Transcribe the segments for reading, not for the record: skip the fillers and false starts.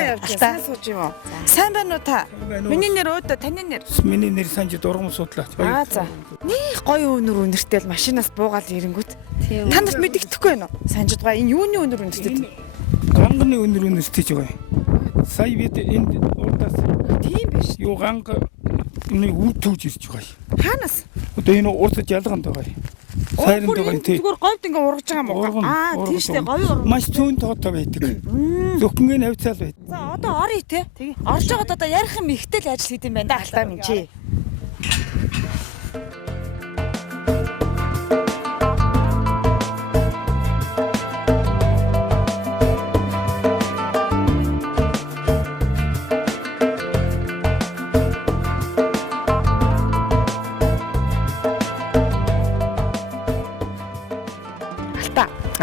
явж сайн сууж юм уу? Сайн байна уу та? Миний нэр өөдөө таны нэр. Миний нэр Санжид ургам судлаач. За. Нэг гоё өнөр өнөртэй л машинаас буугаад ирэнгүүт. Та нарт мэддэхгүй байна уу? Санжид гоо энэ юуны өнөр өнөртэй? Ганганы өнөр өнөртэй байгаа. Сая бид энд урдаас тийм биш. Юу ганга энэ үр төвж ирж байгаа. Хаанаас? Одоо энэ урдад ялганд байгаа. Сайранд байгаа тий. Зүгээр говьд ингээ ургаж байгаа юм уу? Тийм шүү дээ, говь ургаж. Маш зүүн тоотой байдаг. Зөвхөн энэ хавцаал байд. За одоо оръё те. Орж байгаад одоо ярих юм ихтэй л ажил хийд юм байна да алтаа минь чи.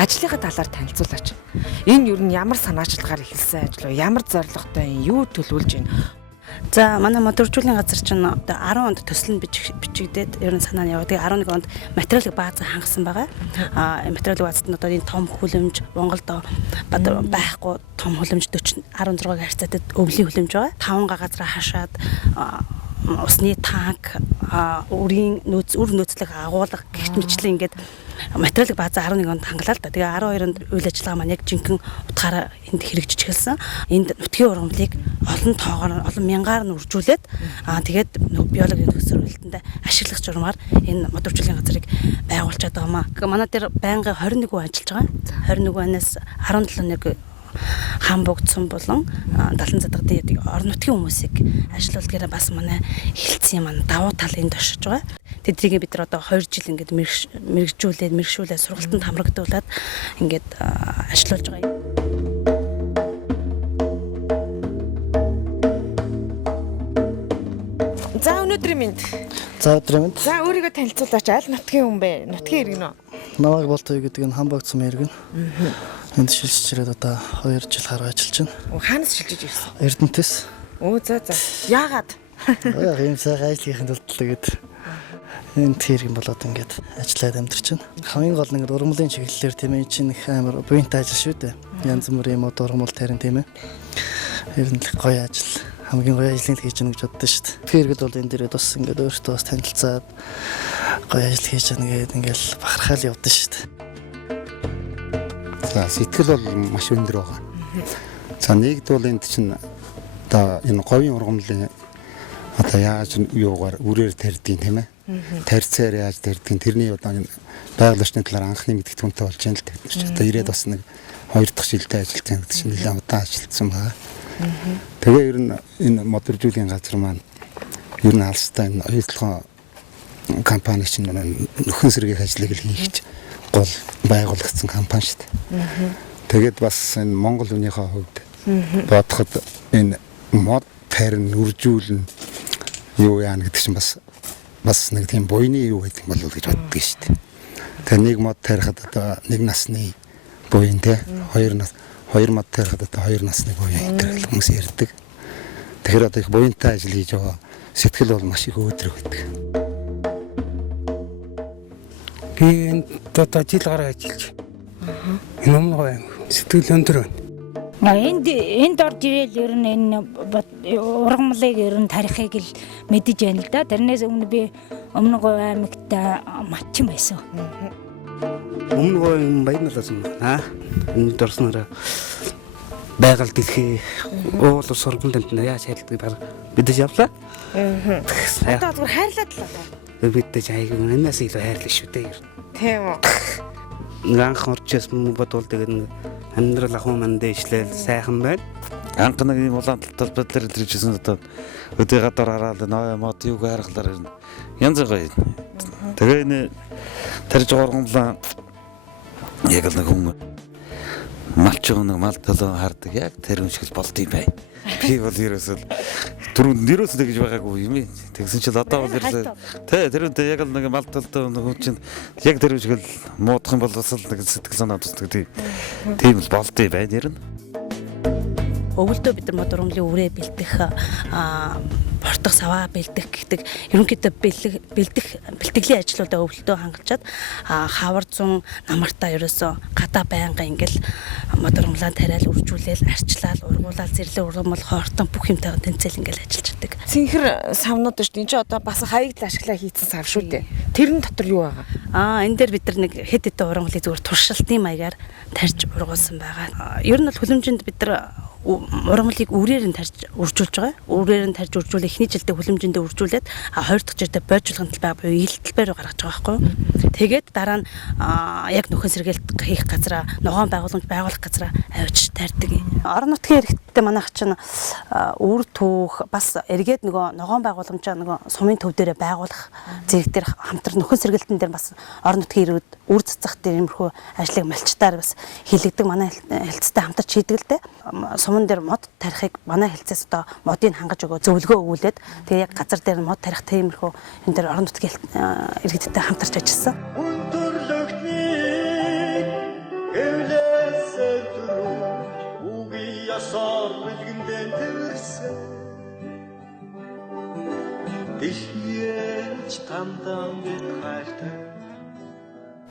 Ажлынхаа талаар танилцуулаач. Энэ юу нь ямар санаачлагаар эхэлсэн ажил вэ? Ямар зорилготой юм? Юу төлөвлөж байна? За манай модержуулын газар чинь одоо 10 онд төсөл нь бичигдээд ер нь санаа нь яваа. Тэгээ 11 онд материалын баазаа хангасан байгаа. Материалын баазад нь одоо энэ том хүлэмж Монголд байхгүй том хүлэмж 16-г харьцаатай өвлийн хүлэмж байгаа. 5 газараа хашаад усны танк, үрийн үр нөөцлөг агуулга гэгт мэтлэн ингээд материалын баазаа 11 онд хангалаа л да. Тэгээ 12-нд үйл ажиллагаа маань яг жинхэнэ утгаараа энд хэрэгжиж эхэлсэн. Энд нутгийн ургамлыг олон тоогоор олон мянгаар нь үржүүлээд тэгээд биологийн төсвөрлөлтөнд ашиглах журмаар энэ модержуулын газрыг байгуулж байгаа маа. Манай дээр байнгын 21 хүн ажиллаж байгаа. 21 хүнээс 17 нэг хаан богдсон болон 70 задгадын орон нутгийн хүмүүсийг ажилуулдгаараа бас манай эхэлсэн юм давуу тал энд оршиж байгаа. Тэднийг бид нар одоо 2 жил ингээд мэрэгжүүлээд сургалтанд хамрагдуулаад ингээд ажилуулж байгаа юм. За өнөөдрийн мэнд. За өдрийн мэнд. За өөрийгөө танилцуулаач. Аль нутгийн хүн бэ? Нутгийн иргэн үү? Намайг Болтой гэдэг энэ хамбогцсон иргэн. Энд шилжиж ирээд одоо 2 жил хараа ажиллаж байна. Хаанаас шилжиж ирсэн? Эрдэнэтэс. За. Яагаад? Яг юм сайхан ажлынхын тулд л гээд энэ тэргэн болоод ингээд ажиллаад амьдарч байна. Хамгийн гол нь ингээд ургамлын чиглэлээр тийм ээ чинь их амар буянтай ажил шүү дээ. Янз бүрийн мод ургамл тарин тийм ээ. Ер нь л гоё ажил. Хамгийн гоё ажлыг хийж гэнэ гэж боддоо шүү дээ. Тэгэхээр гээд бол энэ дээрээ бас ингээд өөртөө бас танилцаад гоё ажил хийж гэнэ гээд ингээд бахархаал явдсан шүү дээ. За сэтгэл бол маш өндөр байгаа. За нэгд бол энд чинь одоо энэ говийн ургамлын одоо яаж юугаар үрээр тарьдгийг тийм ээ. Тарьцаар яаж тарьдгийг тэрний одоо байгалийн талаар анхны мэдгэдэгтэй болж байна л дээ. Одоо ирээд бас нэг 2 дахь жилдээ ажиллаж байгаа гэдэг чинь нэлээд удаан ажилласан байгаа. Тэгээ ер нь энэ модержуулын газар маань ер нь алстай энэ оюутлогын компани чинь нөхөн сэргийх ажлыг л хийгч гол байгуулагдсан компани шүү дээ. Тэгээд бас энэ Монгол хүнийхээ хувьд бодоход энэ мод тарин үржүүлнэ юу яана гэдэг чинь бас нэг тийм буйны юу гэдэг болов уу гэж боддог шүү дээ. Тэгээ нэг мод тарихад одоо нэг насны буйн те 2 мод тарихад одоо 2 насны буйн гэдэг хүмүүс ярьдаг. Тэгэхээр одоо их буйнтай ажил хийж байгаа сэтгэл бол маш их өөдрөг байдаг. Би энд одоо жил гараа ажиллаж. Энэ өмнө гоё сэтгэл өндөр байна. Энд орж ирээл ер нь энэ ургамлыг ер нь тарихыг л мэдэж байна л да. Тэрнээс өмнө би Өмнөговь аймагт матчин байсан. Өмнөговь баяналаас юм аа. Энд орсноор байгаль дэлхий уул ус оргонд яаж шалддаг бидэж явлаа. Одоо зүгээр хайрлаад л байгаа. Бидэж айгүй энэс илүү хайрлаа шүү дээ. Тийм үү. Анх орчээс мөн бодвол тэгээд амьдрал ахуй манд дэвшлэл сайхан байна. Анх нэг юм улаан талбай дээр иржсэн одоо өдөө гадар хараад нөө мод юуг харахлаар янз гоё. Тэгээ энэ тарж ургамлаа яг л нэг хүн малч нэг мал толон хардаг яг тэр юм шиг болд юм бай. Би бол ерөөсөө түрүүнд нэрөөс тэгж байгаагүй юм ээ. Тэгсэн чинь одоо бол ерөөсөө тэрүүнд яг л нэг мал толтой хүн чинь яг тэр юм шиг л муудах юм бол бас л нэг сэтгэл санаа тусдаг тийм л болд юм бай нэр нь. Өвөлдөө бид нар мод ургамлын үрээ бэлтэх бортох саваа бэлдэх гэдэг ерөнхийдөө бэлтгэлийн ажлуудаа өвлөлтөө хангалтчаад хавар зун намартаа ерөөсөө гадаа байнга ингээл мод ургамлаа тариал үржүүлээл арчлал ургуулал зэрлээ ургамал хоортон бүх юмтайгаа тэнцэл ингээл ажиллаж чаддаг. Цэнхэр савнууд шүү дээ. Энд чи одоо бас хаягдл ашиглаа хийсэн сав шүү дээ. Тэрэн дотор юу байгаа? Энэ дээр бид нар нэг хэд хэдэн ургамлыг зүгээр туршилтын маягаар тарьж ургуулсан байгаа. Ер нь бол хүлэмжинд бид нар ургамлыг үрээр нь тарьж үржүүлж байгаа. Үрээр нь тарьж үржүүлээ эхний жилдээ хүлэмжиндээ үржүүлээд хоёр дахь жилдээ бойжуулгын талбай буюу илтэлбээр гаргаж байгаа байхгүй. Тэгээд дараа нь яг нөхөн сэргээлт хийх газараа ногоон байгууламж байгуулах газараа авчиж тарьдаг. Орон нутгийн иргэдтэй манайх чинь үр түүх бас эргээд нөгөө ногоон байгууламжаа нөгөө сумын төв дээрээ байгуулах зэрэг дээр хамтран нөхөн сэргээлтэн дээр бас орон нутгийн иргэд үр цацах дээр иймэрхүү ажлыг малчтаар бас хийлэгдэг. Манай хэлцтэй хамтарч хийдэг л дээ. Суман дээр мод тарихыг манай хэлцээс одоо модыг хангаж өгөө зөвлөгөө өгүүлээд тэгээ яг газар дээр мод тарих тиймэрхүү энэ дээр орон нутгийн иргэдтэй хамтарч ажилласан.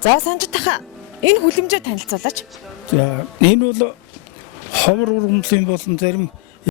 За Санжитаха энэ хүлэмжээ танилцуулаач. За энэ бол ховор ургамлын болон зарим